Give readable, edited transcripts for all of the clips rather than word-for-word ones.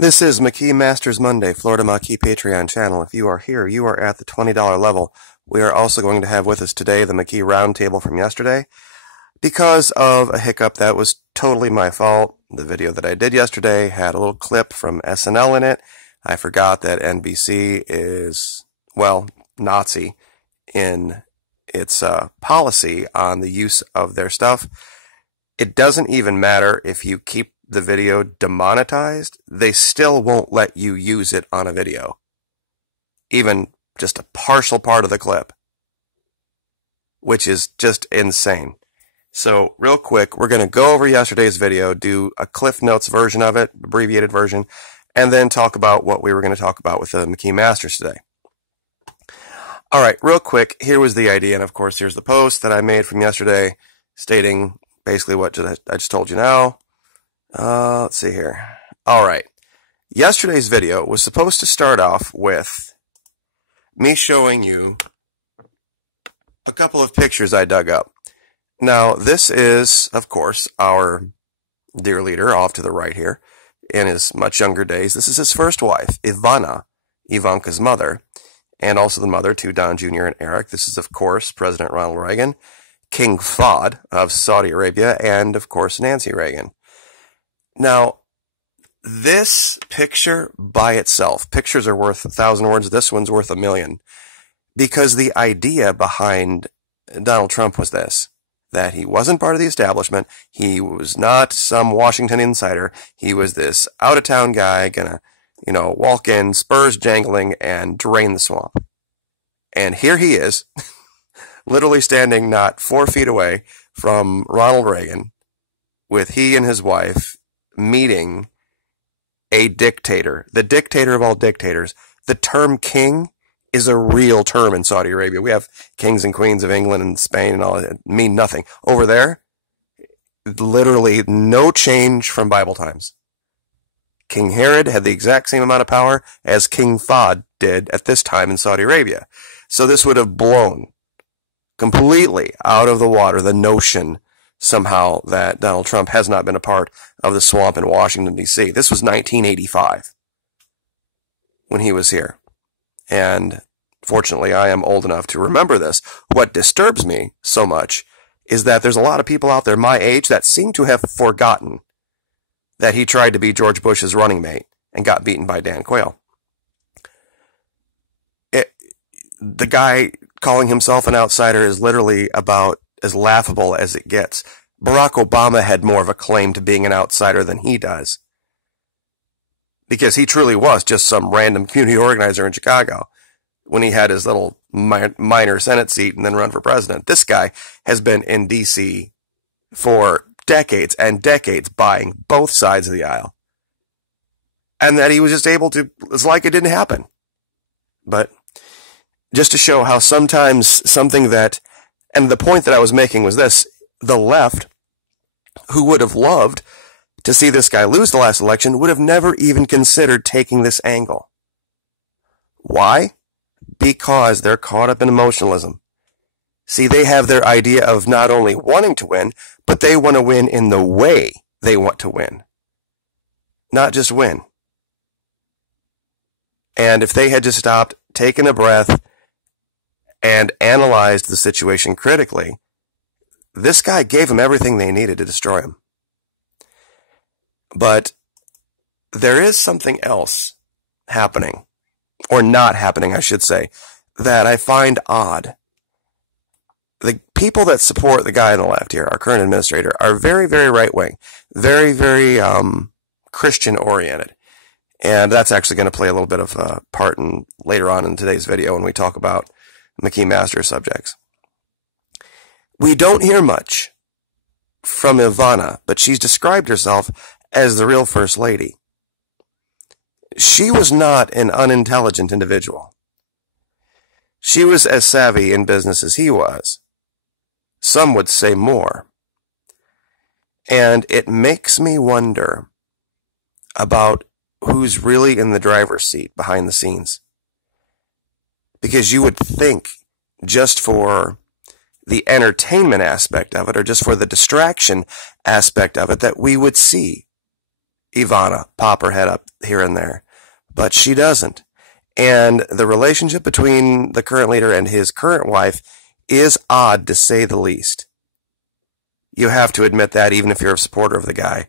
This is Maquis Masters Monday, Florida Maquis Patreon channel. If you are here, you are at the $20 level. We are also going to have with us today the Maquis Roundtable from yesterday. Because of a hiccup that was totally my fault, the video that I did yesterday had a little clip from SNL in it. I forgot that NBC is, well, Nazi in its policy on the use of their stuff. It doesn't even matter if you keep the video demonetized, they still won't let you use it on a video. Even just a partial part of the clip. Which is just insane. So, real quick, we're going to go over yesterday's video, do a Cliff Notes version of it, abbreviated version, and then talk about what we were going to talk about with the Maquis Masters today. Alright, real quick, here was the idea, and of course here's the post that I made from yesterday, stating basically what I just told you now. Let's see here. Alright. Yesterday's video was supposed to start off with me showing you a couple of pictures I dug up. Now, this is, of course, our dear leader off to the right here. In his much younger days, this is his first wife, Ivana, Ivanka's mother, and also the mother to Don Jr. and Eric. This is, of course, President Ronald Reagan, King Fahd of Saudi Arabia, and, of course, Nancy Reagan. Now, this picture by itself, pictures are worth 1,000 words, this one's worth 1,000,000. Because the idea behind Donald Trump was this, that he wasn't part of the establishment, he was not some Washington insider, he was this out-of-town guy gonna, walk in, spurs jangling, and drain the swamp. And here he is, literally standing not 4 feet away from Ronald Reagan, with he and his wife meeting a dictator, the dictator of all dictators. The term king is a real term in Saudi Arabia. We have kings and queens of England and Spain and all that mean nothing. Over there, literally no change from Bible times. King Herod had the exact same amount of power as King Fahd did at this time in Saudi Arabia. So this would have blown completely out of the water the notion somehow that Donald Trump has not been a part of the swamp in Washington, D.C. This was 1985 when he was here. And fortunately, I am old enough to remember this. What disturbs me so much is that there's a lot of people out there my age that seem to have forgotten that he tried to be George Bush's running mate and got beaten by Dan Quayle. The guy calling himself an outsider is literally about as laughable as it gets. Barack Obama had more of a claim to being an outsider than he does. Because he truly was just some random community organizer in Chicago when he had his little minor Senate seat and then run for president. This guy has been in D.C. for decades and decades buying both sides of the aisle. And that he was just able to, it's like it didn't happen. But just to show how sometimes something that, and the point that I was making was this, the left, who would have loved to see this guy lose the last election, would have never even considered taking this angle. Why? Because they're caught up in emotionalism. See, they have their idea of not only wanting to win, but they want to win in the way they want to win. Not just win. And if they had just stopped, taken a breath, and analyzed the situation critically, this guy gave them everything they needed to destroy him. But there is something else happening, or not happening, I should say, that I find odd. The people that support the guy on the left here, our current administrator, are very, very right-wing, very, very Christian-oriented. And that's actually going to play a little bit of a part later on in today's video when we talk about Maquis Master subjects. We don't hear much from Ivana, but she's described herself as the real First Lady. She was not an unintelligent individual. She was as savvy in business as he was. Some would say more. And it makes me wonder about who's really in the driver's seat behind the scenes. Because you would think, just for the entertainment aspect of it, or just for the distraction aspect of it, that we would see Ivana pop her head up here and there, but she doesn't. And the relationship between the current leader and his current wife is odd, to say the least. You have to admit that, even if you're a supporter of the guy.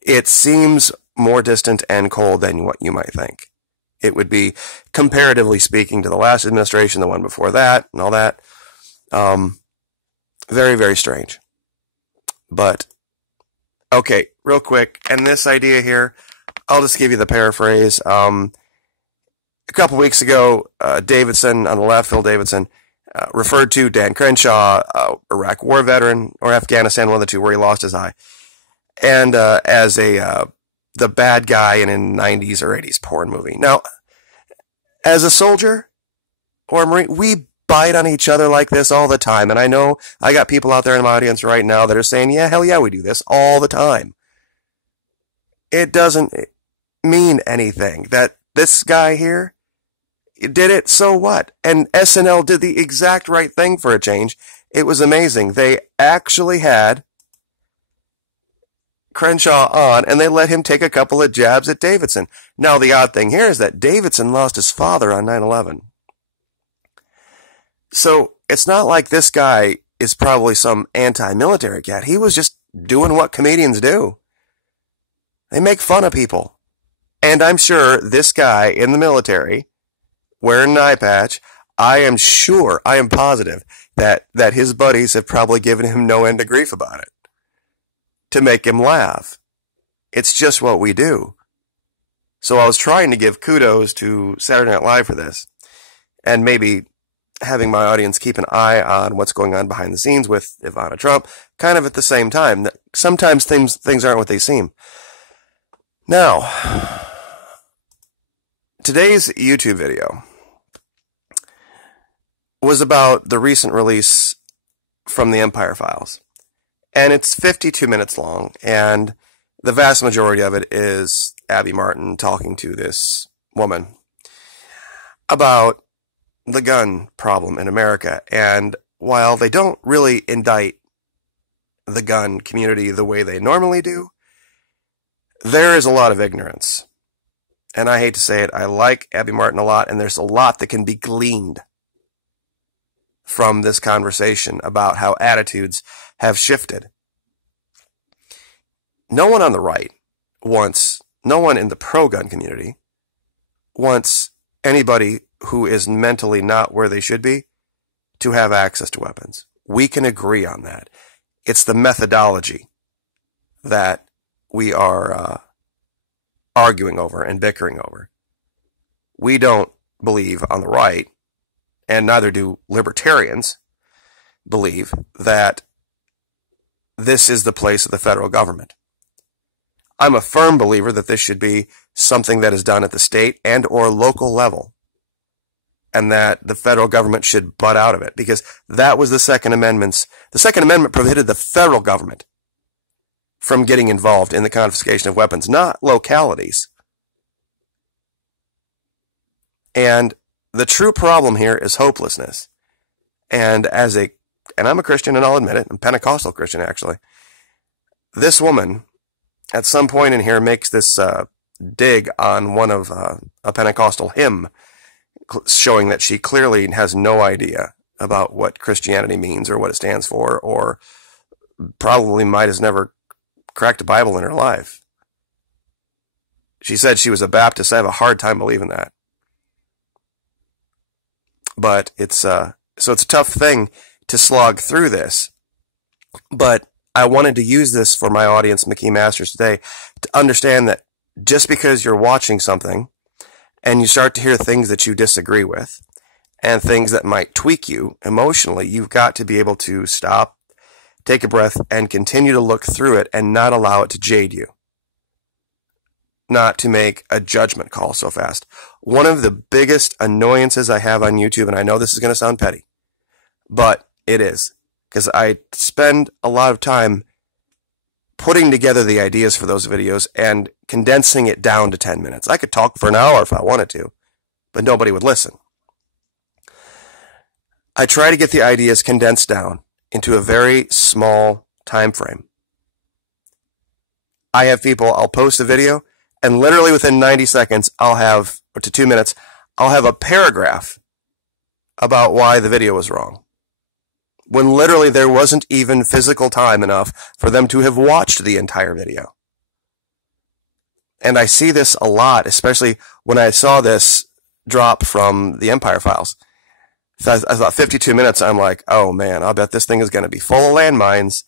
It seems more distant and cold than what you might think. It would be, comparatively speaking, to the last administration, the one before that, and all that. Very, very strange. But, okay, real quick, and this idea here, I'll just give you the paraphrase. A couple weeks ago, Davidson, on the left, Phil Davidson, referred to Dan Crenshaw, Iraq war veteran, or Afghanistan, one of the two, where he lost his eye, and as the bad guy in a 90s or 80s porn movie. Now, as a soldier or a Marine, we bite on each other like this all the time, and I know I got people out there in my audience right now that are saying, yeah, hell yeah, we do this all the time. It doesn't mean anything that this guy here did it, so what? And SNL did the exact right thing for a change. It was amazing. They actually had Crenshaw on, and they let him take a couple of jabs at Davidson. Now, the odd thing here is that Davidson lost his father on 9/11. So, it's not like this guy is probably some anti-military cat. He was just doing what comedians do. They make fun of people. And I'm sure this guy in the military, wearing an eye patch, I am positive that his buddies have probably given him no end of grief about it to make him laugh. It's just what we do. So I was trying to give kudos to Saturday Night Live for this, and maybe having my audience keep an eye on what's going on behind the scenes with Ivana Trump, kind of at the same time. Sometimes things aren't what they seem. Now, today's YouTube video was about the recent release from the Empire Files. And it's 52 minutes long, and the vast majority of it is Abby Martin talking to this woman about the gun problem in America. And while they don't really indict the gun community the way they normally do, there is a lot of ignorance. And I hate to say it, I like Abby Martin a lot, and there's a lot that can be gleaned from this conversation about how attitudes have shifted. No one on the right wants, no one in the pro-gun community wants anybody who is mentally not where they should be to have access to weapons. We can agree on that. It's the methodology that we are arguing over and bickering over. We don't believe on the right, and neither do libertarians, believe that this is the place of the federal government. I'm a firm believer that this should be something that is done at the state and or local level, and that the federal government should butt out of it, because that was the Second Amendment. The Second Amendment prohibited the federal government from getting involved in the confiscation of weapons, not localities. And the true problem here is hopelessness. And I'm a Christian, and I'll admit it, I'm a Pentecostal Christian, actually. This woman, at some point in here, makes this dig on one of a Pentecostal hymn, showing that she clearly has no idea about what Christianity means or what it stands for, or probably might has never cracked a Bible in her life. She said she was a Baptist. I have a hard time believing that. But so it's a tough thing to slog through this. But I wanted to use this for my audience, Maquis Masters, today, to understand that just because you're watching something and you start to hear things that you disagree with and things that might tweak you emotionally, you've got to be able to stop, take a breath, and continue to look through it and not allow it to jade you. Not to make a judgment call so fast. One of the biggest annoyances I have on YouTube, and I know this is going to sound petty, but it is, because I spend a lot of time putting together the ideas for those videos and condensing it down to 10 minutes. I could talk for an hour if I wanted to, but nobody would listen. I try to get the ideas condensed down into a very small time frame. I have people, I'll post a video, and literally within 90 seconds, or to 2 minutes, I'll have a paragraph about why the video was wrong. When literally there wasn't even physical time enough for them to have watched the entire video. And I see this a lot, especially when I saw this drop from the Empire Files. So I thought 52 minutes, I'm like, oh man, I'll bet this thing is going to be full of landmines,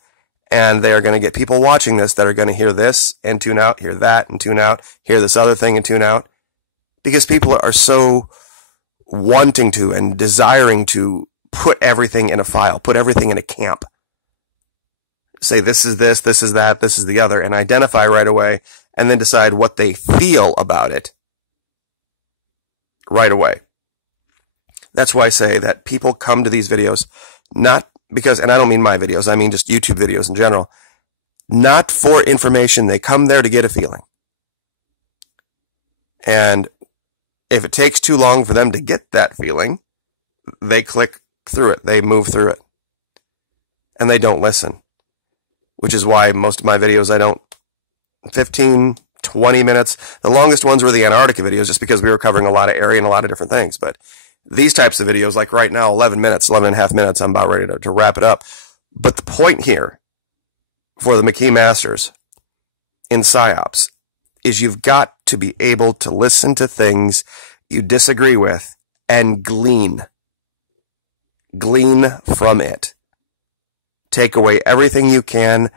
and they are going to get people watching this that are going to hear this and tune out, hear that and tune out, hear this other thing and tune out. Because people are so wanting to and desiring to put everything in a file, put everything in a camp. Say this is this is that, this is the other, and identify right away, and then decide what they feel about it right away. That's why I say that people come to these videos not because, and I don't mean my videos, I mean just YouTube videos in general, not for information. They come there to get a feeling. And if it takes too long for them to get that feeling, they click through it, they move through it, and they don't listen. Which is why most of my videos, I don't, 15, 20 minutes. The longest ones were the Antarctica videos, just because we were covering a lot of area and a lot of different things. But these types of videos, like right now, 11 minutes, 11 and a half minutes, I'm about ready to wrap it up. But the point here for the Maquis Masters in PsyOps is you've got to be able to listen to things you disagree with and glean from it. Take away everything you can,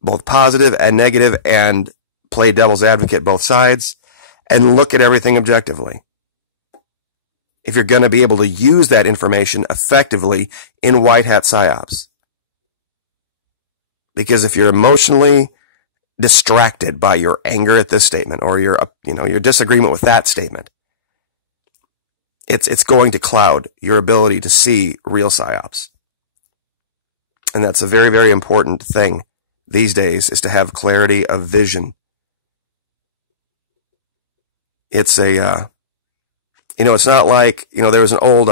both positive and negative, and play devil's advocate both sides, and look at everything objectively. If you're going to be able to use that information effectively in white hat PsyOps. Because if you're emotionally distracted by your anger at this statement, or your disagreement with that statement, it's going to cloud your ability to see real PsyOps. And that's a very, very important thing these days, is to have clarity of vision. It's a, it's not like, there was an old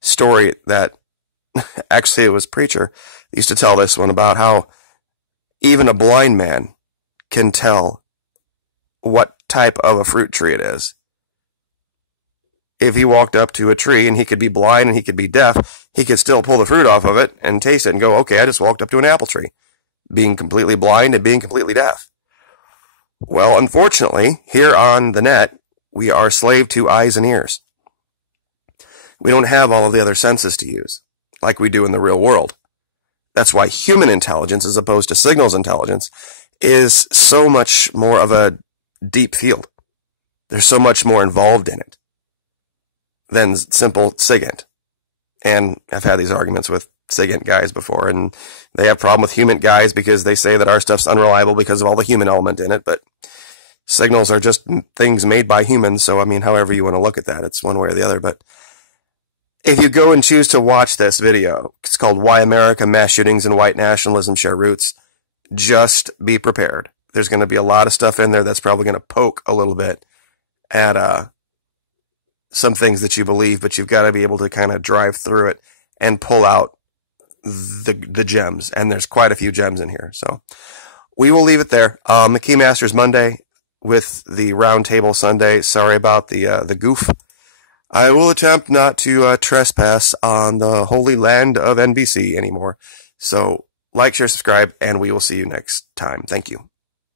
story that, actually it was Preacher used to tell this one, about how even a blind man can tell what type of a fruit tree it is. If he walked up to a tree, and he could be blind and he could be deaf, he could still pull the fruit off of it and taste it and go, okay, I just walked up to an apple tree, being completely blind and being completely deaf. Well, unfortunately, here on the net, we are slave to eyes and ears. We don't have all of the other senses to use, like we do in the real world. That's why human intelligence, as opposed to signals intelligence, is so much more of a deep field. There's so much more involved in it than simple SIGINT. And I've had these arguments with SIGINT guys before, and they have a problem with human guys because they say that our stuff's unreliable because of all the human element in it, but signals are just things made by humans, so however you want to look at that, it's one way or the other. But if you go and choose to watch this video, it's called Why America, Mass Shootings, and White Nationalism Share Roots, just be prepared. There's going to be a lot of stuff in there that's probably going to poke a little bit at some things that you believe, but you've got to be able to kind of drive through it and pull out the gems. And there's quite a few gems in here. So we will leave it there. Maquis Masters Monday with the Round Table Sunday. Sorry about the goof. I will attempt not to trespass on the holy land of NBC anymore. So like, share, subscribe, and we will see you next time. Thank you.